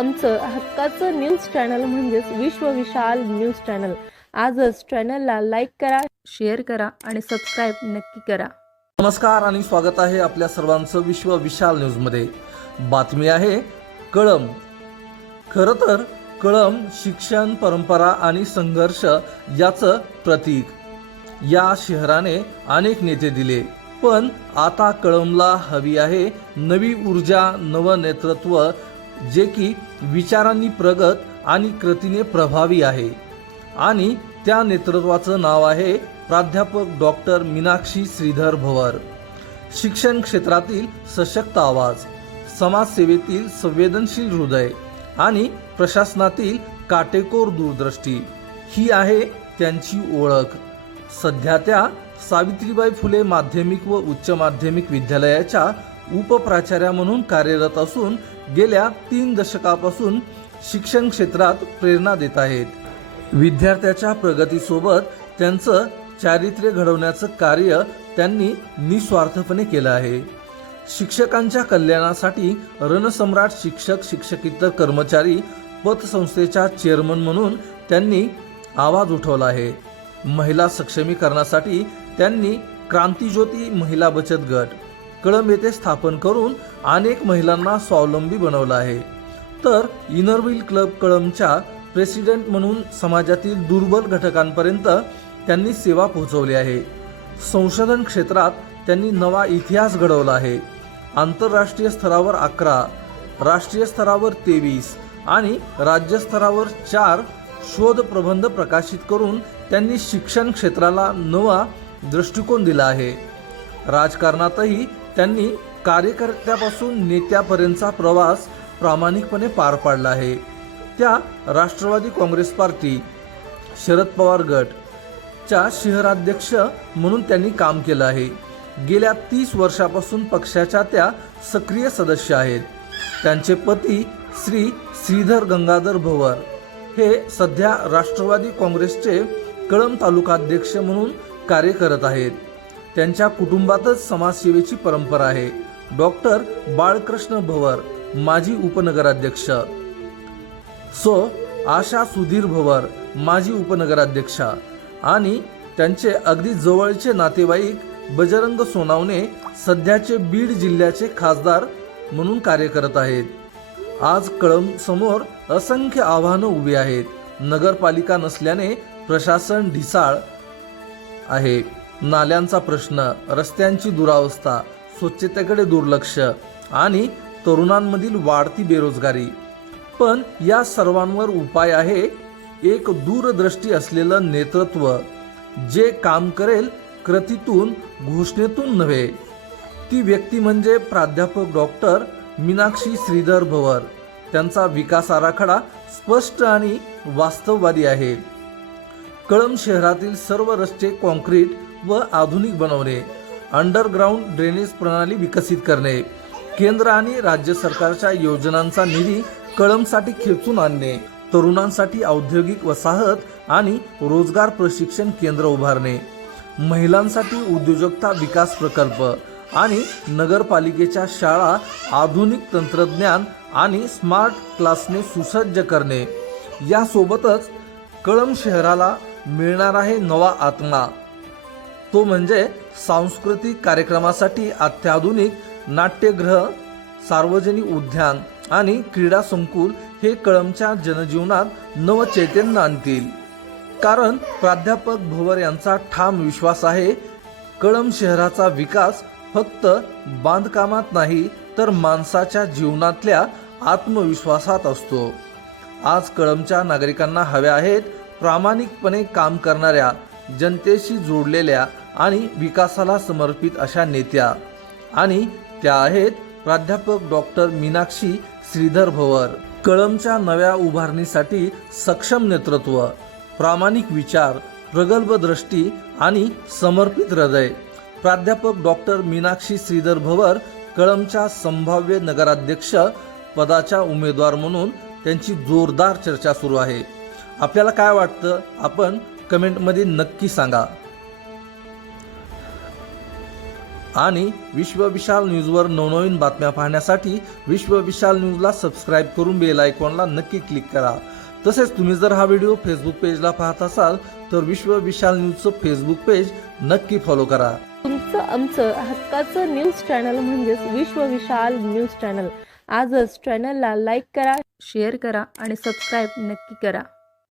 आमचं हक्काचं news channel म्हणजेच विश्व विशाल न्यूज चॅनल। आजच चॅनलला लाईक करा, शेअर करा आणि सबस्क्राईब नक्की करा। नमस्कार आणि स्वागत आहे आपल्या सर्वांचं विश्व विशाल न्यूज मध्ये। बातमी आहे कळंब। खरं तर कळंब शिक्षण, परंपरा आणि संघर्ष याचं प्रतीक। या शहराने अनेक नेते दिले, पण आता कळंबला हवी आहे नवी ऊर्जा, नव नेतृत्व, जे की विचारांनी प्रगत आणि कृतीने प्रभावी आहे। आणि त्या नेतृत्वाचं नाव आहे प्राध्यापक डॉक्टर मीनाक्षी श्रीधर भवर। शिक्षण क्षेत्रातील सशक्त आवाज, समाजसेवेतील संवेदनशील हृदय आणि प्रशासनातील काटेकोर दूरदृष्टी ही आहे त्यांची ओळख। सध्या त्या सावित्रीबाई फुले माध्यमिक व उच्च माध्यमिक विद्यालयाच्या उपप्राचार्या म्हणून कार्यरत असून गेल्या 3 दशकापासून शिक्षण क्षेत्रात प्रेरणा देत आहेत। विद्यार्थ्याच्या प्रगतीसोबत त्यांचं चारित्र्य घडवण्याचं कार्य त्यांनी निस्वार्थपणे केलं आहे। शिक्षकांच्या कल्याणासाठी रणसम्राट शिक्षक शिक्षकेतर कर्मचारी पतसंस्थेच्या चेअरमन म्हणून त्यांनी आवाज उठवला आहे। महिला सक्षमीकरणासाठी त्यांनी क्रांतिज्योती महिला बचत गट कळंब येथे स्थापन करून अनेक महिलांना स्वावलंबी बनवलं आहे। तर इनर व्हील क्लब कळंबच्या प्रेसिडेंट म्हणून समाजातील दुर्बल घटकांपर्यंत त्यांनी सेवा पोहोचवली आहे। संशोधन क्षेत्रात त्यांनी नवा इतिहास घडवला आहे। आंतरराष्ट्रीय स्तरावर 11, राष्ट्रीय स्तरावर 23 आणि राज्य स्तरावर 4 शोध प्रबंध प्रकाशित करून त्यांनी शिक्षण क्षेत्राला नवा दृष्टिकोन दिला आहे। राजकारणातही त्यांनी कार्यकर्त्यापासून नेत्यापर्यंतचा प्रवास प्रामाणिकपणे पार पाडला आहे। त्या राष्ट्रवादी काँग्रेस पार्टी, शरद पवार गटच्या शहराध्यक्ष म्हणून त्यांनी काम केलं आहे। गेल्या 30 वर्षापासून पक्षाच्या त्या सक्रिय सदस्य आहेत। त्यांचे पती श्री श्रीधर गंगाधर भवर हे सध्या राष्ट्रवादी काँग्रेसचे कळंब तालुकाध्यक्ष म्हणून कार्य करत आहेत। त्यांच्या कुटुंबातच समाजसेवेची परंपरा आहे। डॉक्टर बाळकृष्ण भवर माजी उपनगराध्यक्ष, आशा सुधीर भवर माजी उपनगराध्यक्षा आणि त्यांचे अगदी जवळचे नातेवाईक बजरंग सोनावणे सध्याचे बीड जिल्ह्याचे खासदार म्हणून कार्य करत आहेत। आज कळंब समोर असंख्य आव्हानं उभी आहेत। नगरपालिका नसल्याने प्रशासन ढिसाळ आहे। नाल्यांचा प्रश्न, रस्त्यांची दुरावस्था, स्वच्छतेकडे दुर्लक्ष आणि तरुणांमधील वाढती बेरोजगारी। पण या सर्वांवर उपाय आहे एक दूरदृष्टी असलेलं नेतृत्व, जे काम करेल कृतीतून, घोषणेतून नव्हे। ती व्यक्ती म्हणजे प्राध्यापक डॉक्टर मीनाक्षी श्रीधर भवर। त्यांचा विकास आराखडा स्पष्ट आणि वास्तववादी आहे। कळंब शहरातील सर्व रस्ते कॉन्क्रीट व आधुनिक बनवणे, अंडरग्राउंड ड्रेनेज प्रणाली विकसित करणे, केंद्र आणि राज्य सरकारच्या योजनांचा निधी कळंबसाठी खेचून आणणे, तरुणांसाठी औद्योगिक वसाहत आणि रोजगार प्रशिक्षण केंद्र उभारणे, महिलांसाठी उद्योजकता विकास प्रकल्प आणि नगरपालिकेच्या शाळा आधुनिक तंत्रज्ञान आणि स्मार्ट क्लासने सुसज्ज करणे। यासोबतच कळंब शहराला मिळणार आहे नवा आत्मा, तो म्हणजे सांस्कृतिक कार्यक्रमासाठी अत्याधुनिक नाट्यगृह, सार्वजनिक उद्यान आणि क्रीडा संकुल हे कळंबच्या जनजीवनात नवचैतन्य आणतील। कारण प्राध्यापक भवर यांचा ठाम विश्वास आहे, कळंब शहराचा विकास फक्त बांधकामात नाही तर माणसाच्या जीवनातल्या आत्मविश्वासात असतो। आज कळंबच्या नागरिकांना हव्या आहेत प्रामाणिकपणे काम करणाऱ्या, जनतेशी जोडलेल्या आणि विकासाला समर्पित अशा नेत्या, आणि त्या आहेत प्राध्यापक डॉक्टर मीनाक्षी श्रीधर भवर। कळंबच्या नव्या उभारणीसाठी सक्षम नेतृत्व, प्रामाणिक विचार, प्रगल्भ दृष्टी आणि समर्पित हृदय। प्राध्यापक डॉक्टर मीनाक्षी श्रीधर भवर कळंबच्या संभाव्य नगराध्यक्ष पदाच्या उमेदवार म्हणून त्यांची जोरदार चर्चा सुरू आहे। आपल्याला काय वाटतं आपण कमेंटमध्ये नक्की सांगा। आणि विश्व विशाल न्यूजवर नवनवीन बातम्या पाहण्यासाठी विश्व विशाल न्यूजला सबस्क्राईब करून बेल आयकॉनला नक्की क्लिक करा. तसेच तुम्ही जर हा व्हिडिओ फेसबुक पेजला पाहत असाल तर विश्व विशाल न्यूजचं फेसबुक पेज नक्की फॉलो करा. तुमचं आमचं हक्काचं न्यूज चॅनल म्हणजेच विश्व विशाल न्यूज चॅनल. आजच चॅनलला लाईक करा, शेअर करा आणि सबस्क्राईब नक्की करा.